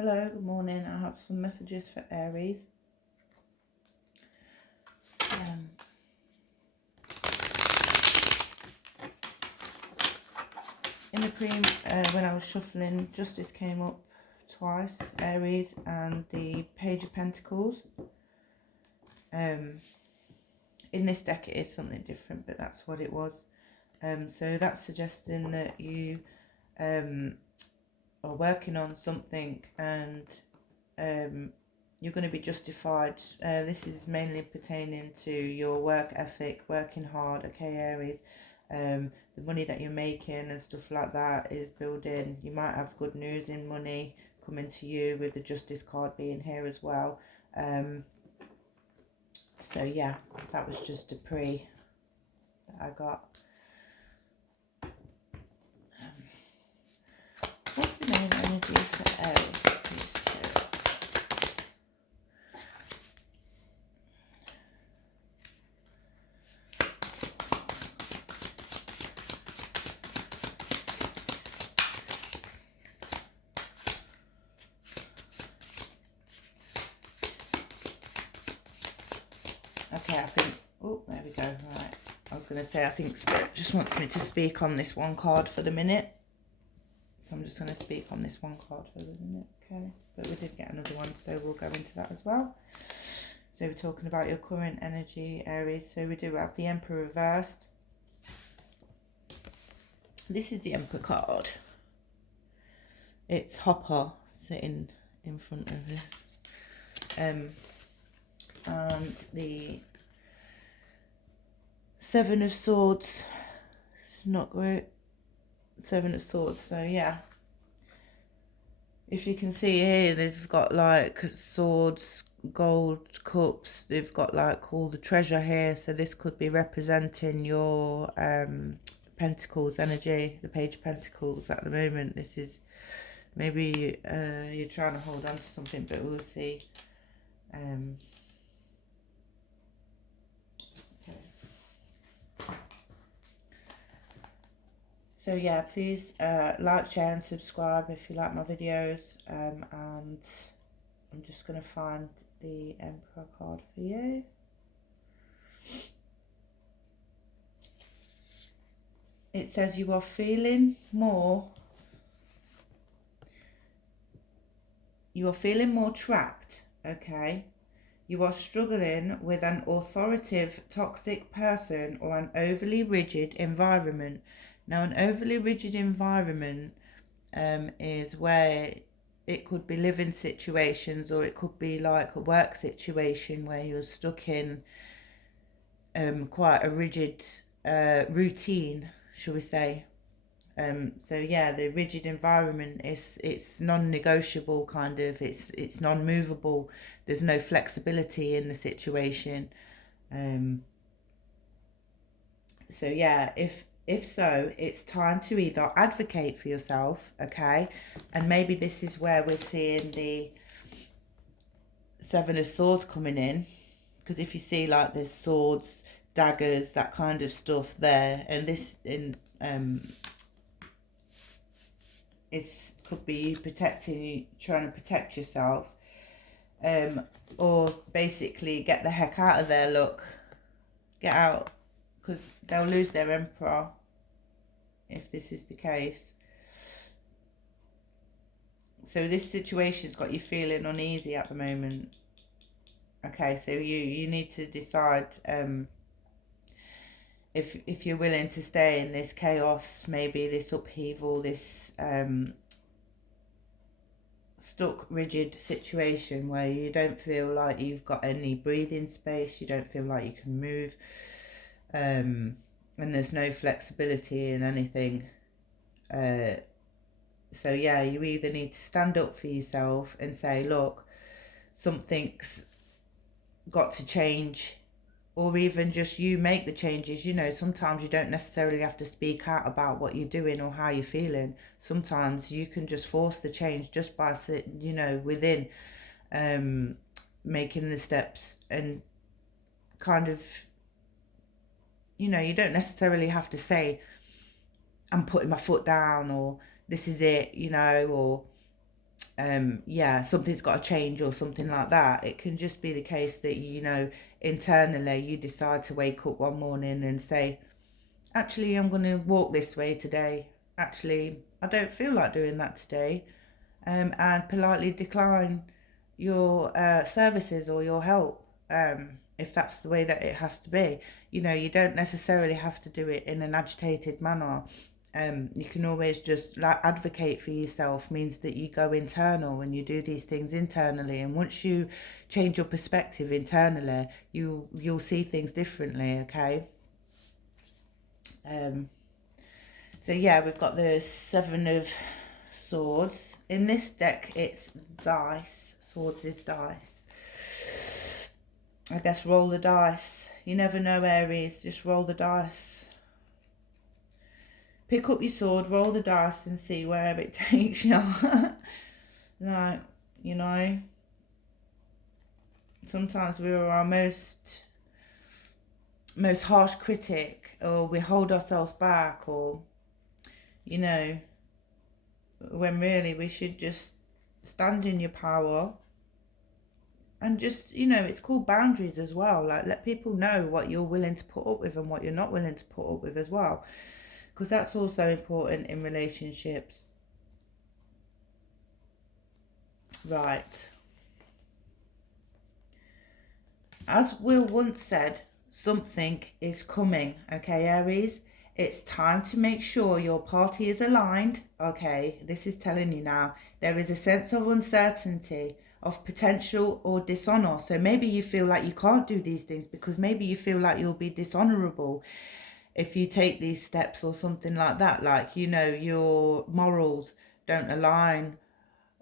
Hello, good morning. I have some messages for Aries. In the when I was shuffling, Justice came up twice, Aries, and the Page of Pentacles. In this deck it is something different, but that's what it was. So that's suggesting that you are working on something and you're going to be justified. This is mainly pertaining to your work ethic, working hard, okay, Aries. The money that you're making and stuff like that is building. You might have good news in money coming to you, with the Justice card being here as well. So yeah, that was just a pre that I got. What's the main energy for Aries, please, spirits? Okay, I think, oh, there we go, right. I was going to say, I think Spirit just wants me to speak on this one card for the minute. So I'm just going to speak on this one card for the minute, okay? But we did get another one, so we'll go into that as well. So we're talking about your current energy, Aries. So we do have the Emperor reversed. This is the Emperor card. It's Hopper sitting in front of this. And the Seven of Swords. It's not great. Seven of Swords. So yeah. If you can see here, they've got like swords, gold cups. They've got like all the treasure here. So this could be representing your Pentacles energy, the Page of Pentacles at the moment. This is maybe you're trying to hold on to something, but we'll see. So yeah, please like, share and subscribe if you like my videos. And I'm just going to find the Emperor card for you. It says you are feeling more trapped, okay? You are struggling with an authoritative, toxic person or an overly rigid environment. Now, an overly rigid environment is where it could be living situations, or it could be like a work situation where you're stuck in quite a rigid routine, shall we say. So yeah, the rigid environment it's non-negotiable, kind of. It's non-movable. There's no flexibility in the situation. So yeah, if so, it's time to either advocate for yourself, okay? And maybe this is where we're seeing the Seven of Swords coming in, because if you see like there's swords, daggers, that kind of stuff there, and this in is could be protecting you, trying to protect yourself, or basically get the heck out of there. Look, get out, because they'll lose their Emperor if this is the case. So this situation's got you feeling uneasy at the moment. Okay, so you need to decide if you're willing to stay in this chaos, maybe this upheaval, this stuck rigid situation where you don't feel like you've got any breathing space, you don't feel like you can move, and there's no flexibility in anything. So yeah, you either need to stand up for yourself and say, look, something's got to change, or even just you make the changes. You know, sometimes you don't necessarily have to speak out about what you're doing or how you're feeling. Sometimes you can just force the change just by sitting, you know, within making the steps, and kind of, you know, you don't necessarily have to say, I'm putting my foot down, or this is it, you know, or yeah, something's got to change or something like that. It can just be the case that, you know, internally you decide to wake up one morning and say, actually, I'm going to walk this way today. Actually, I don't feel like doing that today. And politely decline your services or your help, if that's the way that it has to be. You know, you don't necessarily have to do it in an agitated manner. You can always just like advocate for yourself, means that you go internal and you do these things internally, and once you change your perspective internally, you'll see things differently. Okay. um so yeah, we've got the Seven of Swords. In this deck, it's dice. Swords is dice. I guess roll the dice. You never know, Aries. Just roll the dice. Pick up your sword, roll the dice, and see where it takes you. Like, you know, sometimes we're our most harsh critic, or we hold ourselves back, or, you know, when really we should just stand in your power. And just, you know, it's called boundaries as well. Like, let people know what you're willing to put up with and what you're not willing to put up with as well, because that's also important in relationships. Right. As Will once said, something is coming. Okay, Aries? It's time to make sure your party is aligned. Okay, this is telling you now. There is a sense of uncertainty, of potential or dishonor. So maybe you feel like you can't do these things because maybe you feel like you'll be dishonorable if you take these steps or something like that. Like, you know, your morals don't align,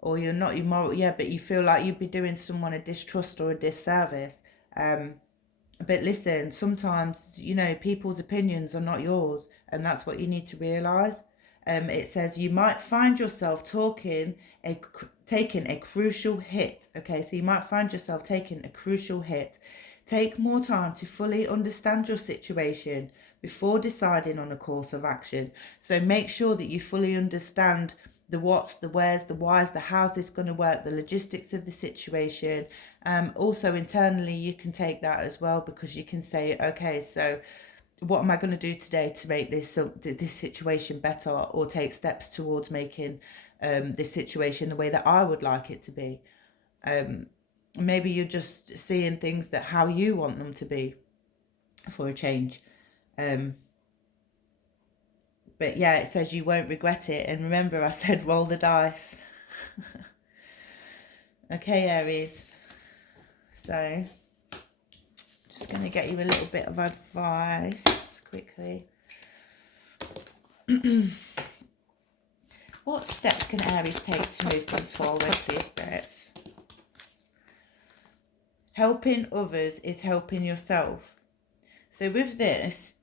or you're not immoral, yeah, but you feel like you'd be doing someone a distrust or a disservice. But listen, sometimes, you know, people's opinions are not yours, and that's what you need to realize. It says you might find yourself taking a crucial hit. Okay, so you might find yourself taking a crucial hit. Take more time to fully understand your situation before deciding on a course of action. So make sure that you fully understand the what's, the where's, the why's, the how's this going to work, the logistics of the situation. Also internally, you can take that as well, because you can say, okay, so what am I going to do today to make this situation better, or take steps towards making this situation the way that I would like it to be. Maybe you're just seeing things that how you want them to be for a change. But yeah, it says you won't regret it. And remember, I said roll the dice. Okay, Aries. So, just going to get you a little bit of advice quickly. What steps can Aries take to move things forward, please, spirits? Helping others is helping yourself. So with this,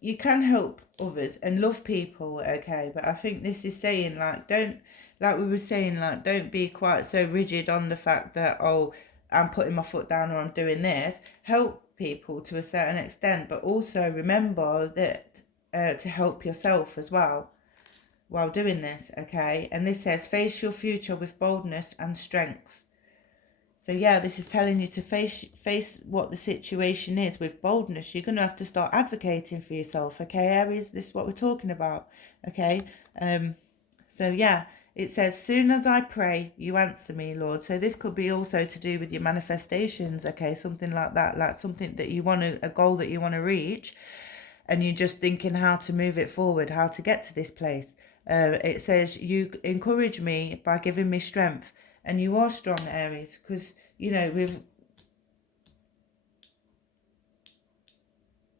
you can help others and love people, okay, but I think this is saying, like, don't, like we were saying, like, don't be quite so rigid on the fact that, oh, I'm putting my foot down or I'm doing this. Help people to a certain extent, but also remember that to help yourself as well while doing this, okay? And this says face your future with boldness and strength. So yeah, this is telling you to face what the situation is with boldness. You're going to have to start advocating for yourself, okay, Aries? This is what we're talking about, okay? So yeah, it says, soon as I pray, you answer me, Lord. So this could be also to do with your manifestations, okay? Something like that, like something that you want to, a goal that you want to reach, and you're just thinking how to move it forward, how to get to this place. It says, you encourage me by giving me strength. And you are strong, Aries, because, you know, with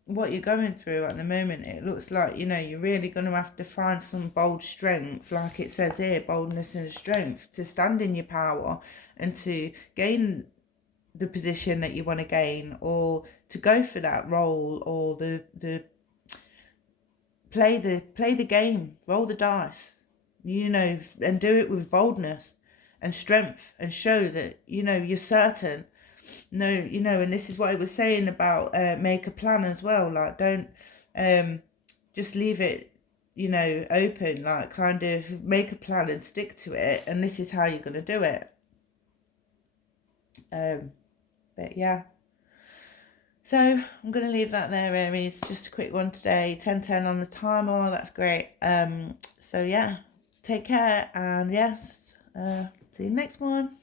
what you're going through at the moment, it looks like, you know, you're really going to have to find some bold strength, like it says here, boldness and strength, to stand in your power and to gain the position that you want to gain, or to go for that role, or the play the game, roll the dice, you know, and do it with boldness and strength, and show that, you know, you're certain. No, you know, and this is what I was saying about make a plan as well. Like, don't just leave it you know, open, like kind of make a plan and stick to it, and this is how you're going to do it. But yeah, so I'm going to leave that there, Aries. Just a quick one today. 10:10 on the timer. That's great. So yeah, take care, and yes, see you next one.